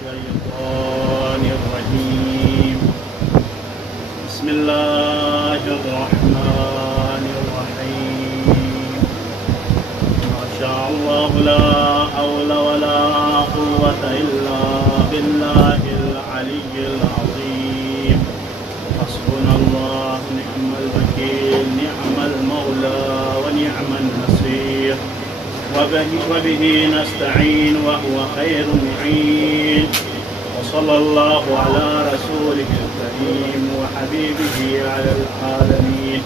الشيطان الرجيم بسم الله الرحمن الرحيم ما شاء الله لا حول ولا قوة إلا بالله العلي العظيم حسبنا الله نعم الوكيل نعم المولى ونعم النصير وبه نستعين وهو خير معين وصلى الله على رسوله الكريم وحبيبه على العالمين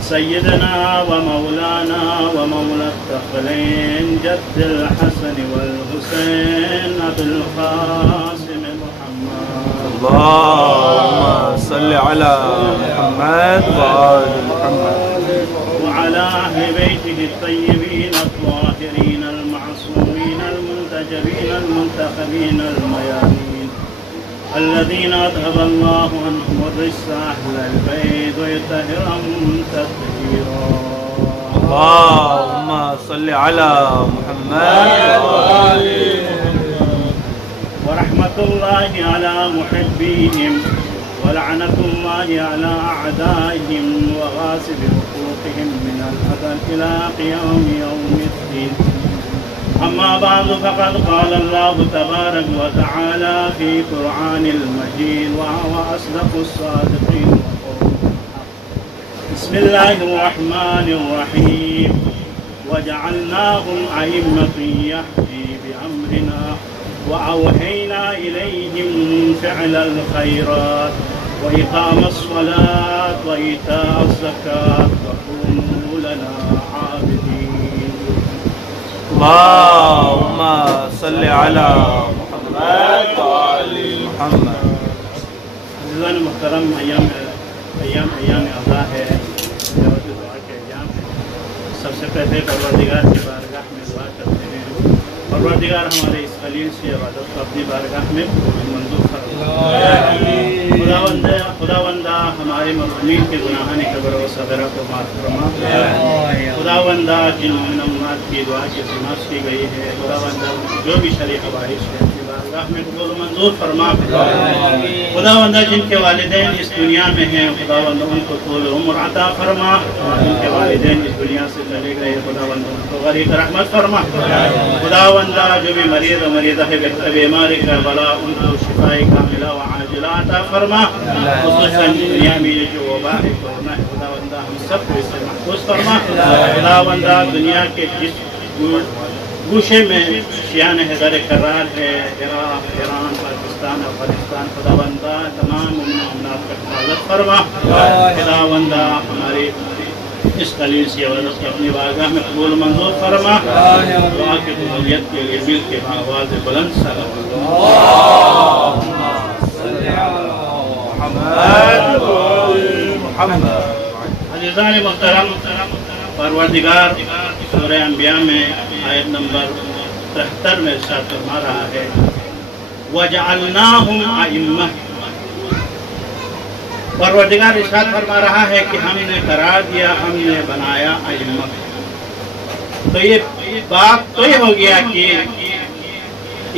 سيدنا ومولانا ومولى الثقلين جد الحسن والحسين أبي القاسم محمد اللهم صل على محمد وآل محمد وعلى أهل بيته الطيبين الطاهرين المعصومين المنتجبين المنتخبين الميامين الذين أذهب الله عنهم الرجس أهل البيت ويطهرهم تطهيرا اللهم صل على محمد وآل محمد ورحمة الله على محبيهم ولعنة الله على أعدائهم وغاصب حقوقهم من الأذى إلى قيام يوم الدين أما بعد فقد قال الله تبارك وتعالى في قرآن المجيد وهو أصدق الصادقين بسم الله الرحمن الرحيم وجعلناهم أئمة يهدي بأمرنا وأوحينا إليهم فعل الخيرات وإقام الصلاة وإيتاء الزكاة وكونوا لنا عابدين اللهم صل على محمد وآل محمد عزیزان محترم ایام اضحیٰ ہے دعا کے ایام ہے سب سے پہلے پروردگار کی بارگاہ میں دعا کرتے ہیں پروردگار ہمارے اس خلیل سے عبادت کو اپنی بارگاہ میں منظور فرما خداوندہ ہمارے مظلومین کے گناہان کبر و صغیرہ کو معاف فرما خداوندہ جن اموات کی دعا کی سماعت کی گئی ہے خداوندہ جو بھی شرعی خواہش ہے اپنی بارگاہ میں قبول و منظور فرما خداوندہ جن کے والدین اس دنیا میں ہیں خداوندہ ان کو طول عمر عطا فرما جن کے والدین اس دنیا سے چلے گئے خداوندہ ان کو غریق رحمت فرما خداوندہ جو بھی مریض و مریضہ ہے بیماری کربلا ان کو شفاء کاملہ و عاجلہ عطا فرما خصوصاً دنیا میں یہ جو وبا ہے کورونا ہے خداوندہ ہم سب کو اس سے محفوظ فرما خداوندہ دنیا کے جس گوشے میں شیعان حیدر کرار ہے عراق ایران پاکستان افغانستان خداوندہ تمام مومنات کا حفاظت فرما خداوندہ ہماری اس خلیل سے عبادت کو اپنی بارگاہ میں قبول منظور فرما دعا کی قبولیت کے لیے مل کے آواز بلند صلوات عزیزان محترم پروردگار سورہ انبیاء میں آیت نمبر 73 میں ارشاد فرما رہا ہے وَجَعَلْنَاهُمْ أَئِمَّةً پروردگار ارشاد فرما رہا ہے کہ ہم نے قرار دیا ہم نے بنایا ائمہ تو یہ بات تو یہ ہو گیا کہ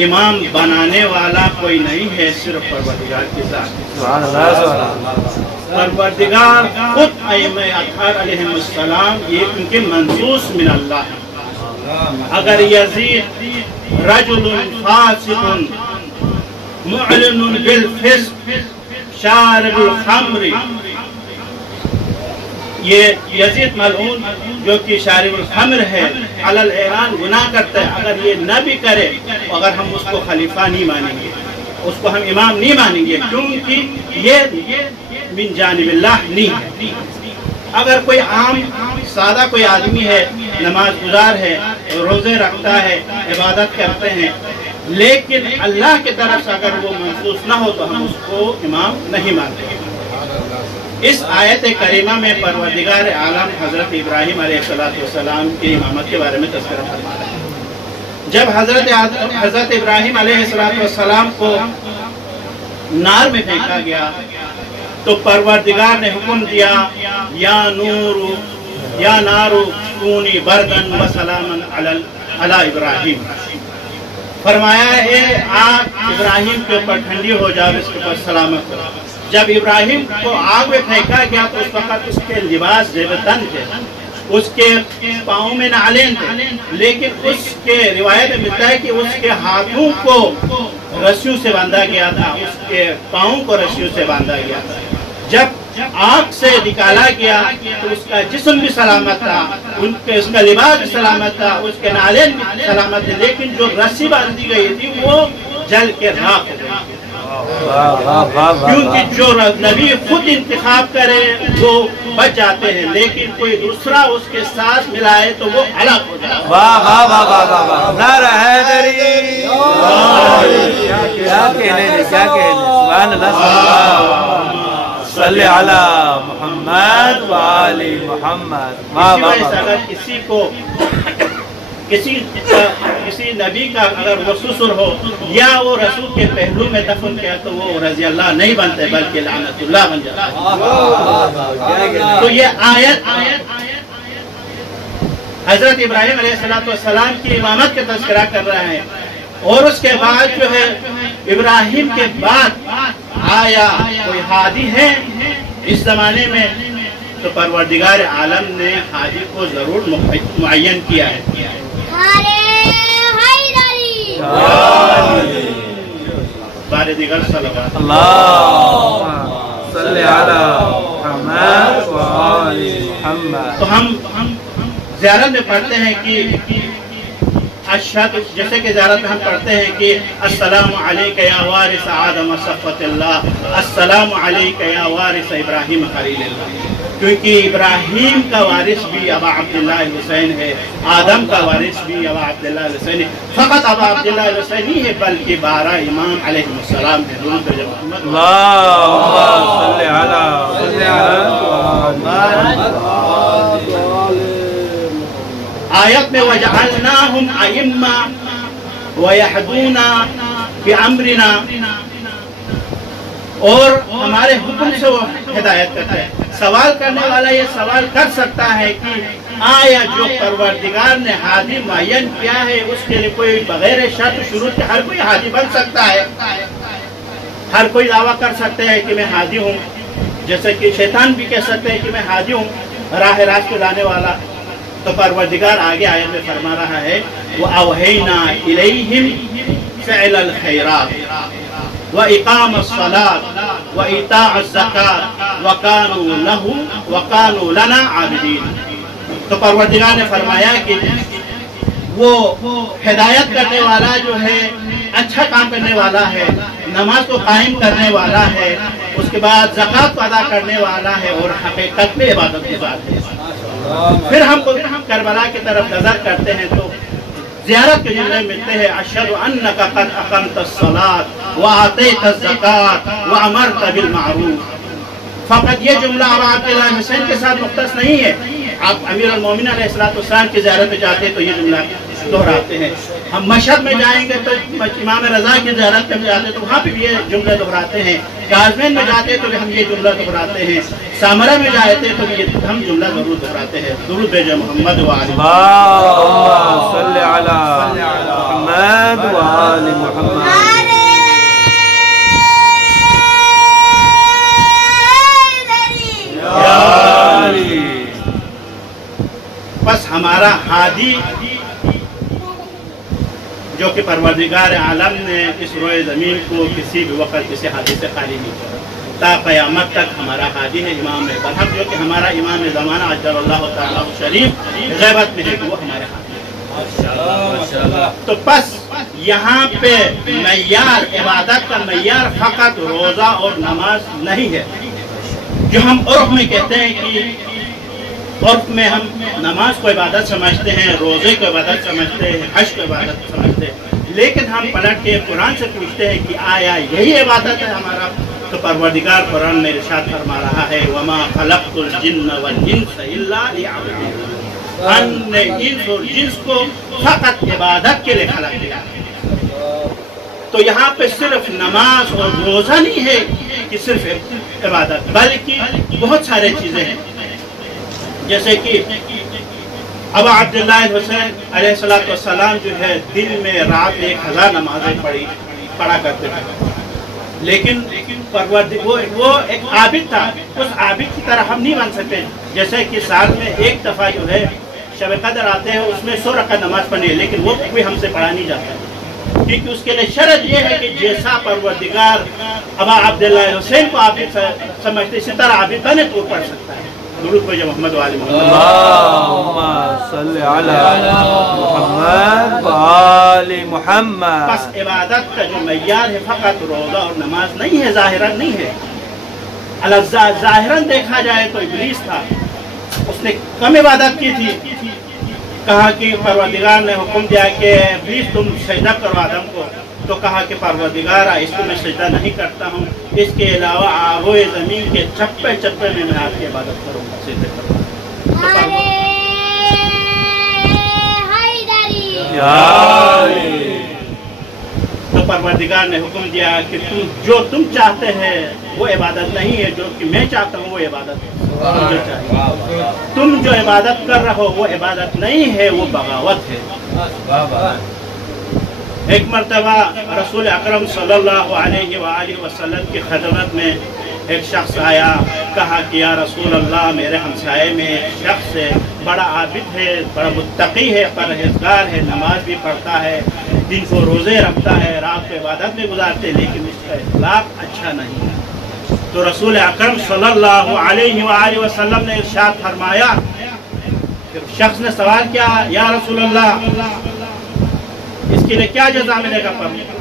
امام بنانے والا کوئی نہیں ہے صرف پروردگار کی ذات پروردگار خود ائمہ اطہار علیہ السلام یہ ان کے منصوص من اللہ ہے اگر یزید رجل فاسق معلن بالفسق شارب الخمر یہ یزید ملعون جو کہ شارب الخمر ہے علی الاعلان گناہ کرتا ہے اگر یہ نہ بھی کرے اگر ہم اس کو خلیفہ نہیں مانیں گے اس کو ہم امام نہیں مانیں گے کیونکہ یہ من جانب اللہ نہیں ہے اگر کوئی عام سادہ کوئی آدمی ہے نماز گزار ہے روزے رکھتا ہے عبادت کرتے ہیں لیکن اللہ کی طرف سے اگر وہ محسوس نہ ہو تو ہم اس کو امام نہیں مانتے اس آیت کریمہ میں پروردگار عالم حضرت ابراہیم علیہ السلام کی امامت کے بارے میں تذکرہ فرما رہا ہے جب حضرت ابراہیم علیہ السلام کو نار میں پھینکا گیا تو پروردگار نے حکم دیا یا نارو کونی بردن و سلامن علی ابراہیم فرمایا اے آگ ابراہیم کے اوپر ٹھنڈی ہو جائے، اس کے اوپر سلامت ہو۔ جب ابراہیم کو آگ میں پھینکا گیا تو اس وقت اس کے لباس زیب تن تھے، اس کے پاؤں میں نعلین تھے، لیکن اس کے روایت میں ملتا ہے کہ اس کے ہاتھوں کو رسیوں سے باندھا گیا تھا، اس کے پاؤں کو رسیوں سے باندھا گیا تھا۔ جب آگ سے نکالا گیا تو اس کا جسم بھی سلامت تھا، اس کا لباس بھی سلامت تھا، اس کے نعلین بھی سلامت تھے، لیکن جو رسی باندھی گئی تھی وہ جل کے راکھ ہو گئی، کیونکہ جو نبی خود انتخاب کرے وہ بچ جاتے ہیں، لیکن کوئی دوسرا اس کے ساتھ ملائے تو وہ ہلاک ہو جاتا ہے۔ واہ واہ واہ واہ واہ واہ، نعرہ حیدری، کیا کہنے سبحان اللہ، صلی علی محمد و آل محمد۔ واہ واہ واہ، اگر کسی کو کسی نبی کا اگر وہ سسر ہو یا وہ رسول کے پہلو میں دفن کیا تو وہ رضی اللہ نہیں بنتے بلکہ لعنت اللہ بن جاتا ہے۔ تو یہ آیت حضرت ابراہیم علیہ السلام کی امامت کا تذکرہ کر رہا ہے، اور اس کے بعد جو ہے ابراہیم کے بعد آیا کوئی ہادی ہے اس زمانے میں، تو پروردگار عالم نے ہادی کو ضرور معین کیا ہے۔ بار دیگر صلوات اللہم صلی علی محمد و آل محمد۔ تو ہم زیارت میں پڑھتے ہیں کہ اشہد، جیسے کہ زیارت میں ہم پڑھتے ہیں کہ السلام علیکہ یا وارث آدم صفوت اللہ، السلام علیکہ یا وارث ابراہیم خلیل اللہ، کیونکہ ابراہیم کا وارث بھی ابا عبداللہ الحسین ہے، آدم کا وارث بھی ابا عبداللہ الحسین ہے، فقط ابا عبداللہ الحسین نہیں ہے بلکہ 12 امام علیہ السلام ہے۔ اللہم صلی علی آیت میں وَجَعَلْنَاهُمْ أَئِمَّةً وَيَهْدُونَ بِأَمْرِنَا، اور ہمارے حکم سے وہ ہدایت کرتے ہیں۔ سوال کرنے والا یہ سوال کر سکتا ہے کہ آیا جو پروردگار نے ہادی معین کیا ہے اس کے لیے کوئی بغیر شرط شروط کے ہر کوئی ہادی بن سکتا ہے؟ ہر کوئی دعویٰ کر سکتے ہیں کہ میں ہادی ہوں، جیسے کہ شیطان بھی کہہ سکتے ہیں کہ میں ہادی ہوں، راہ راست کو لانے والا۔ تو پروردگار آگے آیت میں فرما رہا ہے وَأَوْحَيْنَا إِلَيْهِمْ فِعْلَ الْخَيْرَاتِ وَإِقَامَ الصَّلَاةِ وَإِيتَاءَ الزَّكَاةِ وَكَانُوا لَنَا عَابِدِينَ۔ تو پروردگار نے فرمایا کہ وہ ہدایت کرنے والا جو ہے، اچھا کام کرنے والا ہے، نماز کو قائم کرنے والا ہے، اس کے بعد زکوٰۃ کو ادا کرنے والا ہے، اور حقیقت میں عبادت کی بات ہے۔ پھر ہم کربلا کی طرف نظر کرتے ہیں تو زیارت کے جملے ملتے ہیں اشہد انک قد اقمت الصلاۃ وآتیت الزکاۃ وامرت بالمعروف۔ فقط یہ جملہ ابا عبداللہ حسین کے ساتھ مختص نہیں ہے، آپ امیر المومنین علیہ السلام کی زیارت میں جاتے ہیں تو یہ جملہ دہراتے ہیں۔ ہم مشہد میں جائیں گے تو امام رضا کی زیارت میں جاتے ہیں تو وہاں پہ بھی یہ جملہ دہراتے ہیں، کاظمین میں جاتے ہیں تو بھی ہم یہ جملہ دہراتے ہیں، سامرہ میں جاتے ہیں تو بھی ہم جملہ ضرور دہراتے ہیں۔ درود بھیجیں محمد و آل اللہم صلی علی محمد و آل محمد۔ بس ہمارا ہادی جو کہ پروردگار عالم نے اس روئے زمین کو کسی بھی وقت کسی ہادی سے خالی نہیں کیا، تا قیامت تک ہمارا ہادی ہے امام برحق، جو کہ ہمارا امام زمانہ عجل اللہ تعالیٰ شریف غیبت میں ہے، وہ ہمارے ہادی ہے۔ تو بس یہاں پہ معیار عبادت کا معیار فقط روزہ اور نماز نہیں ہے، جو ہم عرف میں کہتے ہیں کہ عرف میں ہم نماز کو عبادت سمجھتے ہیں، روزے کو عبادت سمجھتے ہیں، حج کو عبادت سمجھتے ہیں، لیکن ہم پلٹ کے قرآن سے پوچھتے ہیں کہ آیا یہی عبادت ہے ہمارا؟ تو پروردگار قرآن میں ارشاد فرما رہا ہے وَمَا خَلَقْتُ الْجِنَّ وَالْإِنسَ إِلَّا لِيَعْبُدُونِ، ہم نے انس اور جنس کو فقط عبادت کے لیے خلق کیا۔ تو یہاں پہ صرف نماز اور روزہ نہیں ہے کہ صرف عبادت، بلکہ بہت سارے چیزیں ہیں، جیسے کہ ابا عبداللہ الحسین علیہ السلام جو ہے دن میں رات میں 1000 نمازیں پڑھی، पढ़ा करते थे। लेकिन वो एक आबिद था, उस आबिद की तरह हम नहीं बन सकते। जैसे कि साल में एक दफ़ा जो है शब कदर आते हैं, उसमें 100 रकात नमाज पढ़नी है, लेकिन वो कोई हमसे पढ़ा नहीं जाता, क्योंकि उसके लिए शर्त ये है कि जैसा परवरदिगार अबा अब्दुल्लाह हुसैन को आबिद समझते, इसी तरह आबिद बने तो पढ़ सकता है। दुरूद पे मोहम्मद वाले अल्लाहुम्मा सल्ली अला मुहम्मद व आले मुहम्मद। बस इबादत का जो मय्यार है फ़कत रोज़ा और नमाज नहीं है, ज़ाहिरन नहीं है। ज़ाहिरन देखा जाए तो इब्लीस था, उसने कम इबादत की थी। कहा कि परवरदिगार ने हुक्म दिया कि इब्लीस तुम सजदा करो आदम को, तो कहा कि परवरदिगार इसको मैं सजदा नहीं करता हूँ, इसके अलावा आरोए ज़मीन के चप्पे चप्पे में मैं आपकी इबादत करूँगा, सजदे करूँगा। तो परवरदिगार ने हुक्म दिया कि तुम चाहते हैं वो इबादत नहीं है, जो कि मैं चाहता हूँ वो इबादत है। तुम जो इबादत कर रहे हो वो इबादत नहीं है, वो बगावत है। एक मरतबा रसूल अकरम सल्लल्लाहु अलैहि वसल्लम की खिदमत में एक शख्स आया, कहा कि या रसूल अल्लाह, मेरे हमसाये में एक शख्स है, बड़ा आबिद है, बड़ा मुत्तकी है, परहेज़गार है, नमाज भी पढ़ता है, दिन को रोज़े रखता है, रात को इबादत में गुजारते, लेकिन उसका इखलाक अच्छा नहीं है। तो रसूल अकरम सल्लल्लाहु अलैहि वसल्लम ने इरशाद फरमाया, शख्स ने सवाल किया, या रसूल अल्लाह, इसके लिए क्या जज़ा मिलेगा?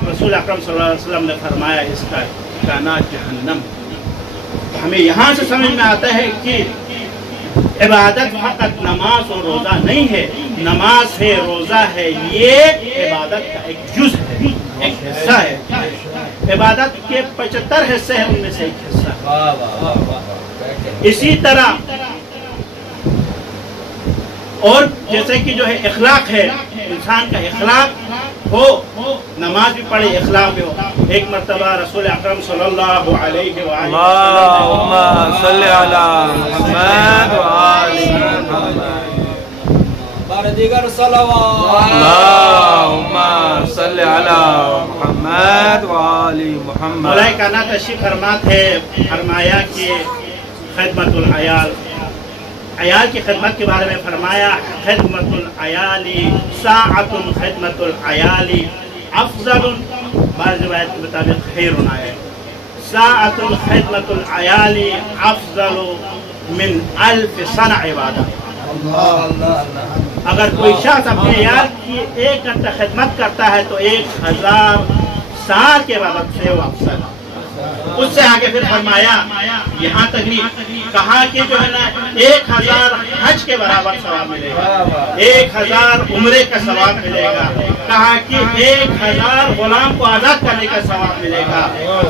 रसूल अकरम सल्लल्लाहु अलैहि वसल्लम ने फरमाया, इसका ठिकाना जहन्नम। तो हमें यहाँ से समझ में आता है कि इबादत फकत नमाज और रोज़ा नहीं है, नमाज है, रोज़ा है, ये इबादत का एक जुज़ है, एक हिस्सा है। इबादत के 75 हिस्से हैं, उनमें से एक हिस्सा है। इसी तरह और जैसे कि जो है इखलाक है, इंसान का इखलाक हो, नमाज भी पढ़े, इखलाक भी हो। एक मरतबा रसूल अकरम सल्लल्लाहु अलैहि वसल्लम सल्ली अला मुहम्मद व आले मुहम्मद बारदीगर सलावत अल्लाहुम्मा सल्ली अला मुहम्मद व आले मुहम्मद। मौला काना तशरीफ फरमाते फरमाया कि खिदमतुल अयाल, अयाल की खिदमत के बारे में फरमाया, खिदमतुल अयाली साअतुन खिदमतुल अयाली अफज़लुन, बाज़ रिवायत के मुताबिक खैरुन आया, साअतुन खिदमतुल अयाली अफज़लु मिन अल्फ सना इबादत। अगर कोई शख्स अपने अयाल की 1 घंटा खिदमत करता है तो 1000 साल के इबादत से वो अफसल। उससे आगे फिर फरमाया, यहाँ तक भी कहा कि जो है ना 1000 हज के बराबर सवाब मिलेगा, 1000 उम्रे का सवाब मिलेगा, कहा कि 1000 गुलाम को आजाद करने का सवाब मिलेगा,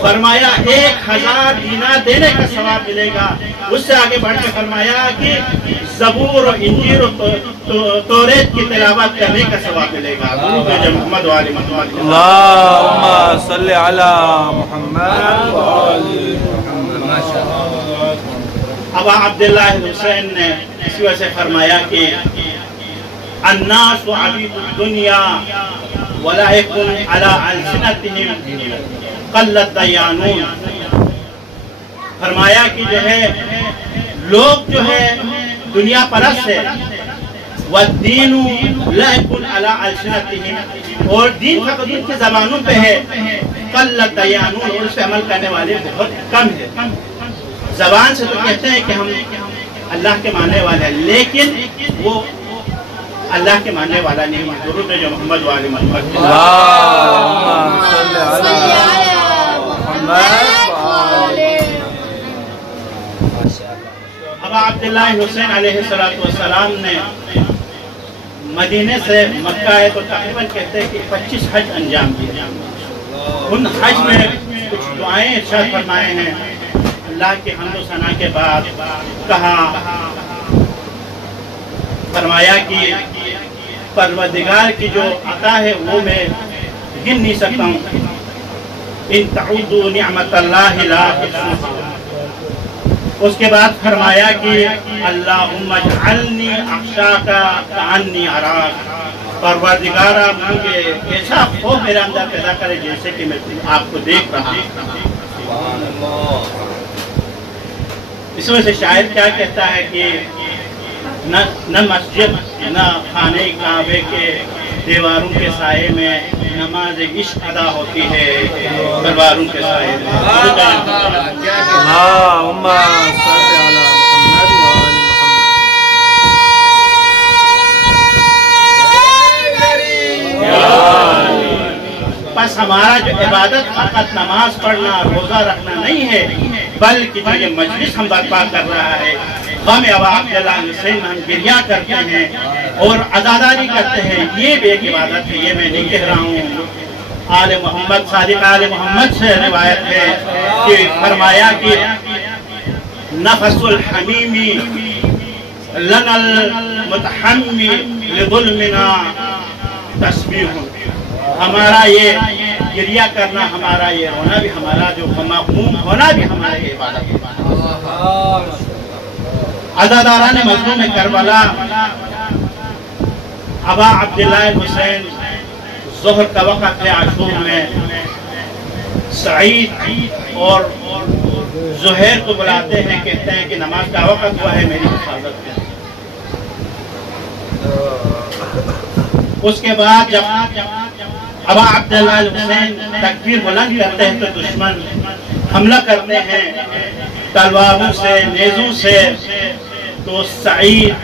फरमाया 1000 दीनार देने का सवाब मिलेगा। उससे आगे बढ़ के फरमाया कि ज़बूर और इंजीर और तौरेत की तिलावत करने का सवाब मिलेगा। मोहम्मद वाले मोहम्मद, अल्लाहुम्मा सल्ली अला मुहम्मद व आले मुहम्मद। अबा अब्दुल्लाह हुसैन ने इसी वजह से फरमाया कि अन्नास व अबीदुद दुनिया वला यकुन अला अलसिनतिहिम क़ल्लत दयानून। फरमाया कि जो है लोग जो है दुनिया परस्त है, वद्दीनु ला यकुन अला अलसिनतिहिम, और दीन फकत उनकी ज़बानों पे है, क़ल्लत दयानून, और उस पे अमल करने वाले बहुत कम है। ज़बान से तो कहते हैं कि हम अल्लाह के मानने वाले हैं, लेकिन वो अल्लाह के मानने वाला नहीं है। दुरूद जो मोहम्मद वाले मोहम्मद, अब अब्दुल्लाह हुसैन अलैहिस्सलातु वस्सलाम ने मदीने से मक्का है तो तकरीबन कहते हैं कि 25 हज अंजाम दिए। उन हज में कुछ दुआएं इरशाद फरमाए हैं। अल्लाह के हम्द सना के बाद कहा, फरमाया कि परवरदिगार की जो अता है वो मैं गिन नहीं सकता हूँ। इन तउद्दू निअमतल्लाहि ला तुहसूहा। उसके बाद फरमाया कि अल्लाहुम्मा जअलनी अख्शाका कअन्नी अराक। परवरदिगारा मुझे ऐसा खौफ मेरे अंदर पैदा करे जैसे कि मैं आपको देख रहा हूँ। इसमें से शायर क्या कहता है कि न मस्जिद न खाने काबे के दीवारों के साए में नमाज इश्क अदा होती है तलवारों के साए में। बस हमारा जो इबादत फकत नमाज पढ़ना रोजा रखना नहीं है, बल्कि जो ये मजलिस हम बर्पा कर रहा है, हम हुसैन हम गिरिया करते हैं और अज़ादारी करते हैं, ये भी एक इबादत है। ये मैं नहीं कह रहा हूँ, आले मोहम्मद सादिक आले मोहम्मद से रिवायत है कि फरमाया कि नफसुल हमीमी लनल मुतहम्मी लिजुल्मिना तस्बीह। हमारा ये गिरिया करना, हमारा ये रोना भी, हमारा जो मखमूम होना भी हमारा ये इबादत है। अज़ादारा ने मज़लूम करबला अबा अब्दुल्लाह हुसैन ज़ोहर का वक़्त है, आशूर में सईद और ज़ुहैर को बुलाते हैं, कहते हैं कि नमाज का वक़्त हुआ है, मेरी हिफाजत करें। उसके बाद जब अबा अब्दुल्लाह हुसैन तकबीर बुलंद करते हैं तो दुश्मन हमला करते हैं तलवारों से, नेज़ों से, तो सईद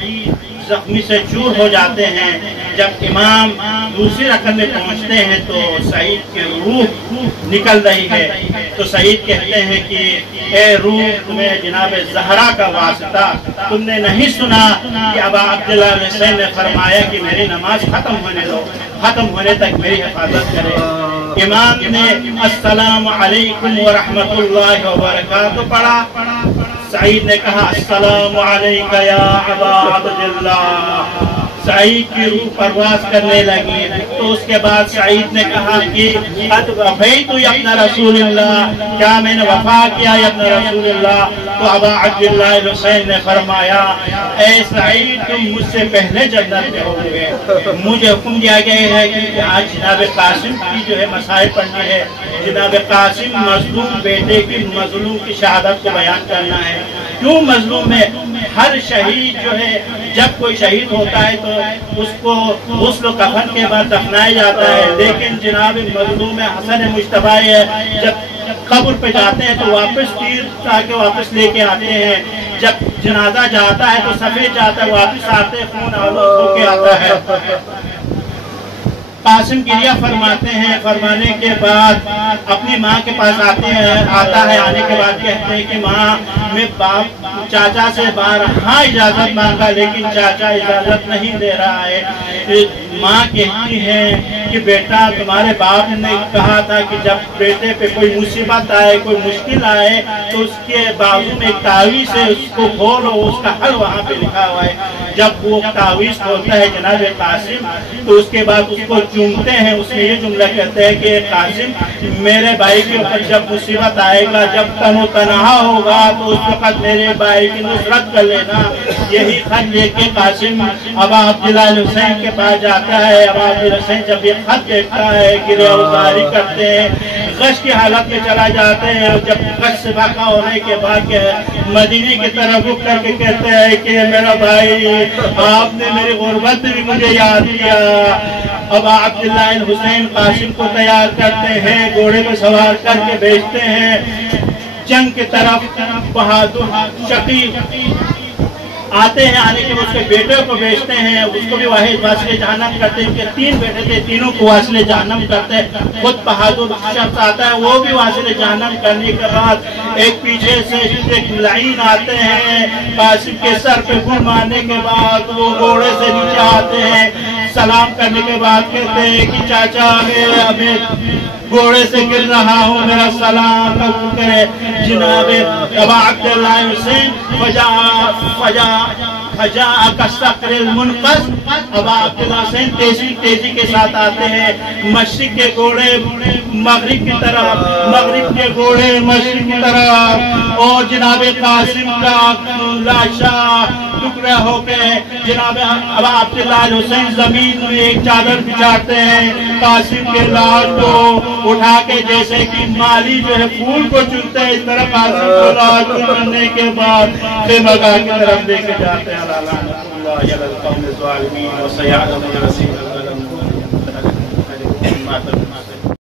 जख्मी से चूर हो जाते हैं। जब इमाम दूसरी रकत में पहुंचते हैं तो सईद की रूह निकल रही है, तो सईद कहते हैं कि ए रूह, तुम्हें जनाब ज़हरा का वास्ता, तुमने नहीं सुना कि अबा अब्दुल्लाह हुसैन ने फरमाया कि मेरी नमाज खत्म होने दो, खत्म होने तक मेरी हिफाजत करे। इमाम ने अस्सलामु अलैकुम व रहमतुल्लाहि व बरकातुहू पढ़ा, सईद ने कहा अस्सलामु अलैका या अबा अब्दुल्लाह। सईद की रूह परवास करने लगी, तो उसके बाद सईद ने कहा कि अद वफ़ैतु या इब्न रसूलिल्लाह, क्या मैंने वफा किया या इब्न रसूलिल्लाह? तो अबा अब्दुल्लाह हुसैन ने फरमाया, ए सईद, तुम मुझसे पहले जन्नत में होंगे। मुझे हुक्म दिया गया है कि आज जनाब कासिम की जो है मसाइल पढ़नी है। जनाब कासिम मजलूम बेटे की, मजलूम की शहादत को बयान करना है। क्यों मजलूम है? हर शहीद जो है, जब कोई शहीद होता है तो उसको गुस्ल कफन के बाद दफनाया जाता है, लेकिन जनाब मजलूम हसन मुश्तबा है, जब कब्र पे जाते हैं तो वापस तीर ताकि वापस लेके आते हैं। जब जनाजा जाता है तो सफेद जाता है, वापस आते हैं खून होके आता है। कासिम गिरिया फरमाते हैं, फरमाने के बाद अपनी माँ के पास आते हैं, आता है, आने के बाद कहते हैं कि माँ, मैं बाप चाचा से बारहा इजाजत मांगा लेकिन चाचा इजाजत नहीं दे रहा है। माँ कहती है कि बेटा, तुम्हारे बाप ने कहा था कि जब बेटे पे कोई मुसीबत आए, कोई मुश्किल आए, तो उसके बाजू में एक तावीज़ है, उसको खोलो, उसका हल वहाँ पे लिखा हुआ है। जब वो तावीज़ खोलता है जनाब कासिम, तो उसके बाद उसको चूमते हैं। उसमें ये जुमला कहते हैं कि कासिम, मेरे भाई के ऊपर जब मुसीबत आएगा, जब तनो तनहा होगा, तो उस वक्त मेरे भाई की नुसरत कर लेना। यही खत लेके कासिम अबा अब्दुल्लाह हुसैन के पास जाता है। अबा अब्दुल्लाह हुसैन जब ये खत देखता है, गिरफ्तारी करते हैं, गश की हालत में चला जाते हैं। जब गश से वाक़ा होने के बाद मदीने की तरफ रुक करके कहते हैं कि मेरा भाई, आपने मेरी गुर्बत में भी मुझे याद किया। अब अब्दुल्लाह हुसैन कासिम को तैयार करते हैं, घोड़े पे सवार करके भेजते हैं जंग की तरफ। बहादुर शकी आते हैं, आने के बाद उसके बेटे को भेजते हैं, उसको भी वासिले जहन्नम करते हैं। उनके 3 बेटे थे, तीनों को वासिले जहन्नम करते हैं। खुद बहादुर शख्स आता है, वो भी वासिले जहन्नम करने के बाद एक पीछे से एक लाइन आते हैं, कासिम के सर पे गुण मारने के बाद वो घोड़े से नीचे आते हैं। सलाम करने के बाद कहते हैं कि चाचा, मैं घोड़े से गिर रहा हूँ, मेरा सलाम कबूल करे। जनाब अबा अब्दुल्लाह हुसैन अबा अब्दुल्लाह हुसैन तेजी के साथ आते हैं। मशरिक के घोड़े मगरिब की तरफ, मगरिब के घोड़े मशरिक की तरफ, और जनाब कासिम का लाशा ٹکڑے ہو کے جناب اب عبداللہ حسین زمین میں ایک چادر بچھاتے ہیں، قاسم کے لال کو اٹھا کے جیسے کہ مالی جو ہے پھول کو چنتے ہیں، اس طرح قاسم کو لال کو چننے کے بعد خیمہ گاہ کی طرف لے کے جاتے ہیں۔ اللہ القوم الظالمین وسيعلم ياسين